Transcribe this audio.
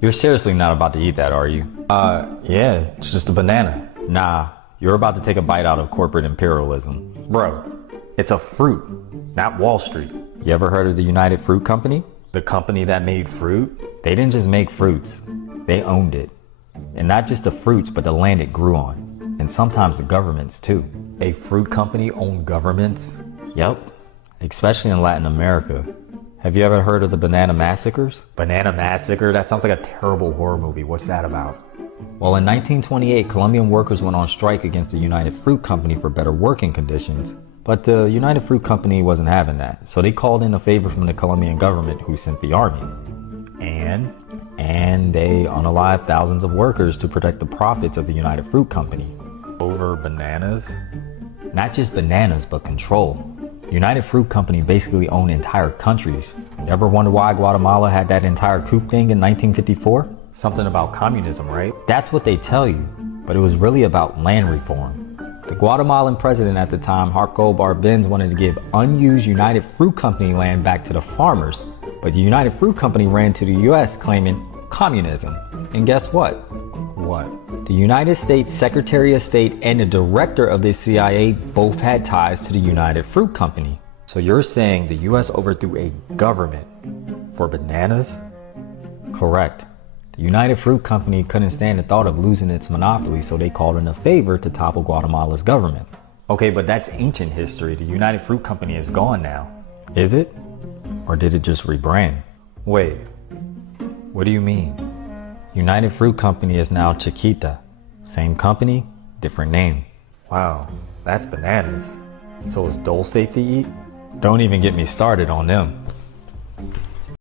You're seriously not about to eat that, are you? Yeah, it's just a banana. Nah, you're about to take a bite out of corporate imperialism. Bro, it's a fruit, not Wall Street. You ever heard of the United Fruit Company? The company that made fruit? They didn't just make fruits, they owned it. And not just the fruits, but the land it grew on. And sometimes the governments too. A fruit company owned governments? Yep, especially in Latin America. Have you ever heard of the banana massacres? Banana massacre? That sounds like a terrible horror movie. What's that about? Well, in 1928, Colombian workers went on strike against the United Fruit Company for better working conditions. But the United Fruit Company wasn't having that, so they called in a favor from the Colombian government, who sent the army. And they unalived thousands of workers to protect the profits of the United Fruit Company. Over bananas? Not just bananas, but control. United Fruit Company basically owned entire countries. You ever wonder why Guatemala had that entire coup thing in 1954? Something about communism, right? That's what they tell you, but it was really about land reform. The Guatemalan president at the time, Jacob Arbenz, wanted to give unused United Fruit Company land back to the farmers, but the United Fruit Company ran to the US claiming communism. And guess what? What? The United States Secretary of State and the director of the CIA both had ties to the United Fruit Company. So you're saying the US overthrew a government for bananas? Correct. The United Fruit Company couldn't stand the thought of losing its monopoly, so they called in a favor to topple Guatemala's government. Okay, but that's ancient history. The United Fruit Company is gone now. Is it? Or did it just rebrand? Wait, what do you mean? United Fruit Company is now Chiquita. Same company, different name. Wow, that's bananas. So is Dole safe to eat? Don't even get me started on them.